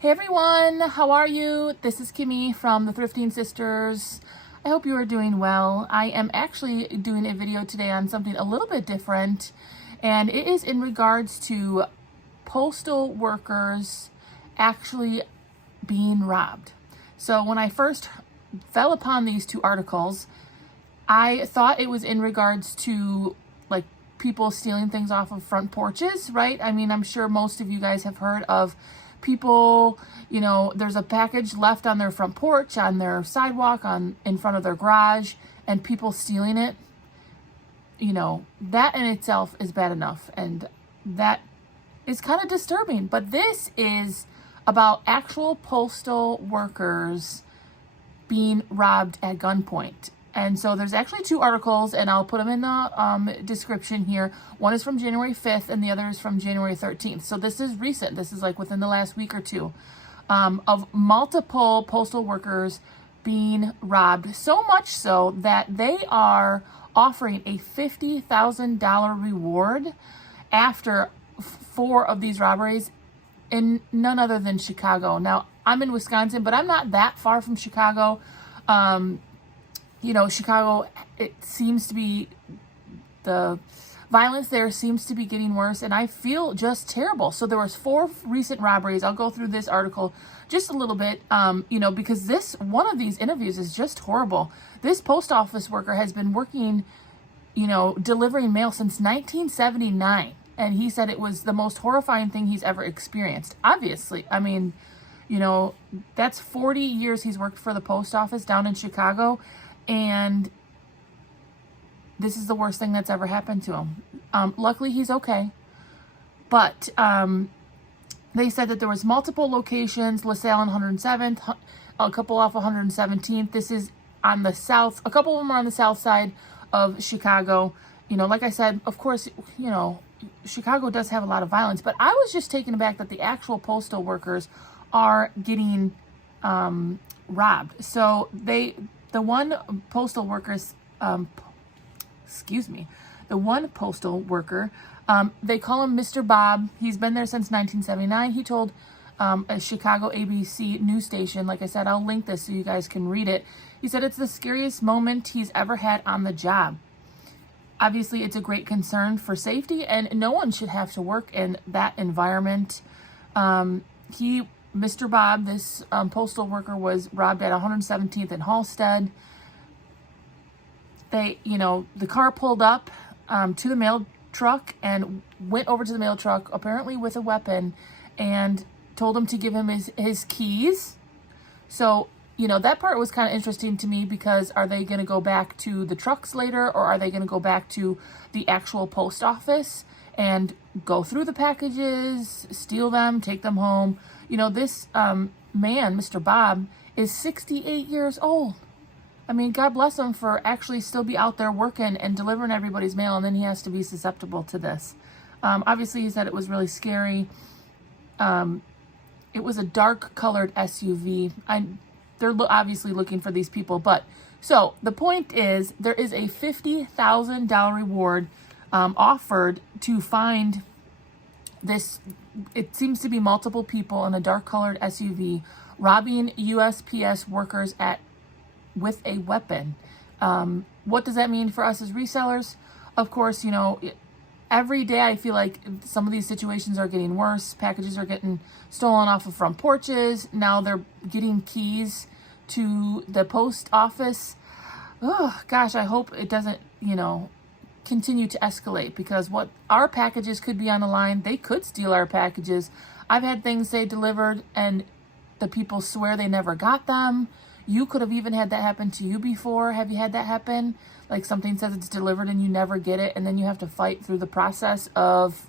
Hey everyone, how are you? This is Kimmy from the Thrifting Sisters. I hope you are doing well. I am actually doing a video today on something a little bit different, and it is in regards to postal workers actually being robbed. So when I first fell upon these two articles, I thought it was in regards to like people stealing things off of front porches, right? I mean, I'm sure most of you guys have heard of people, you know, there's a package left on their front porch, on their sidewalk, in front of their garage, and people stealing it. You know, that in itself is bad enough, and that is kind of disturbing. But this is about actual postal workers being robbed at gunpoint. And so there's actually two articles, and I'll put them in the description here. One is from January 5th, and the other is from January 13th. So this is recent. This is like within the last week or two, of multiple postal workers being robbed. So much so that they are offering a $50,000 reward after 4 of these robberies in none other than Chicago. Now, I'm in Wisconsin, but I'm not that far from Chicago. You know, Chicago, it seems to be, the violence there seems to be getting worse, and I feel just terrible. So there was 4 recent robberies. I'll go through this article just a little bit, you know, because one of these interviews is just horrible. This post office worker has been working, you know, delivering mail since 1979, and he said it was the most horrifying thing he's ever experienced. Obviously, I mean, you know, that's 40 years he's worked for the post office down in Chicago. And this is the worst thing that's ever happened to him. Luckily, he's okay. But they said that there was multiple locations, LaSalle and 107th, a couple off 117th. This is on the south. A couple of them are on the south side of Chicago. You know, like I said, of course, you know, Chicago does have a lot of violence. But I was just taken aback that the actual postal workers are getting robbed. So the one postal worker's, the one postal worker, they call him Mr. Bob. He's been there since 1979. He told a Chicago ABC news station, like I said, I'll link this so you guys can read it. He said it's the scariest moment he's ever had on the job. Obviously, it's a great concern for safety, and no one should have to work in that environment. Mr. Bob, this postal worker, was robbed at 117th and Halstead. The car pulled up to the mail truck and went over to the mail truck, apparently with a weapon, and told him to give him his keys. So, you know, that part was kind of interesting to me, because are they going to go back to the trucks later, or are they going to go back to the actual post office and go through the packages, steal them, take them home? You know, this man, Mr. Bob, is 68 years old. I mean, God bless him for actually still be out there working and delivering everybody's mail, and then he has to be susceptible to this. Obviously, he said it was really scary. It was a dark-colored SUV. They're obviously looking for these people. But, so, the point is, there is a $50,000 reward offered to find this. It seems to be multiple people in a dark-colored SUV robbing USPS workers with a weapon. What does that mean for us as resellers? Of course, you know, every day I feel like some of these situations are getting worse. Packages are getting stolen off of front porches. Now they're getting keys to the post office. Oh, gosh, I hope it doesn't, you know, continue to escalate, because what our packages could be on the line. They could steal our packages. I've had things say delivered and the people swear they never got them. You could have even had that happen to you before. Have you had that happen? Like something says it's delivered and you never get it, and then you have to fight through the process of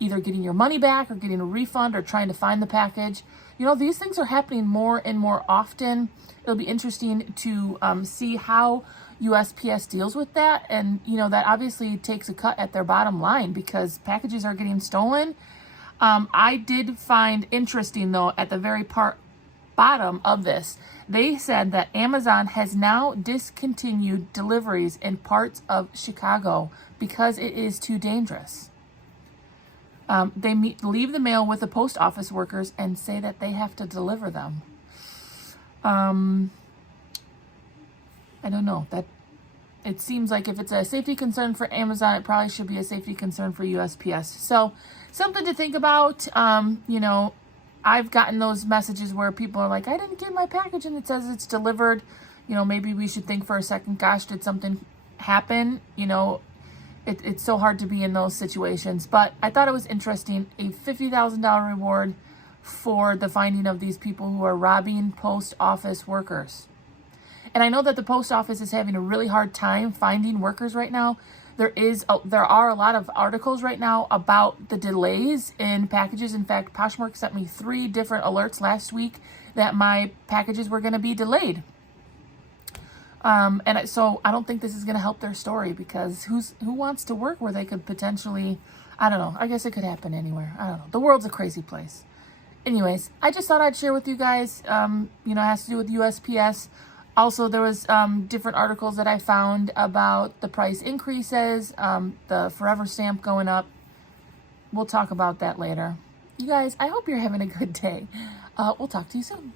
either getting your money back or getting a refund or trying to find the package. You know, these things are happening more and more often. It'll be interesting to see how USPS deals with that. And, you know, that obviously takes a cut at their bottom line, because packages are getting stolen. I did find interesting, though, at the very bottom of this, they said that Amazon has now discontinued deliveries in parts of Chicago because it is too dangerous. leave the mail with the post office workers and say that they have to deliver them. I don't know. That it seems like if it's a safety concern for Amazon, it probably should be a safety concern for USPS. So something to think about. You know, I've gotten those messages where people are like, I didn't get my package and it says it's delivered. You know, maybe we should think for a second, gosh, did something happen? You know, it's so hard to be in those situations. But I thought it was interesting, a $50,000 reward for the finding of these people who are robbing post office workers. And I know that the post office is having a really hard time finding workers right now. There are a lot of articles right now about the delays in packages. In fact, Poshmark sent me 3 different alerts last week that my packages were going to be delayed. So I don't think this is going to help their story, because who wants to work where they could potentially, I don't know, I guess it could happen anywhere. I don't know. The world's a crazy place. Anyways, I just thought I'd share with you guys, you know, it has to do with USPS. Also, there was different articles that I found about the price increases, the forever stamp going up. We'll talk about that later. You guys, I hope you're having a good day. We'll talk to you soon.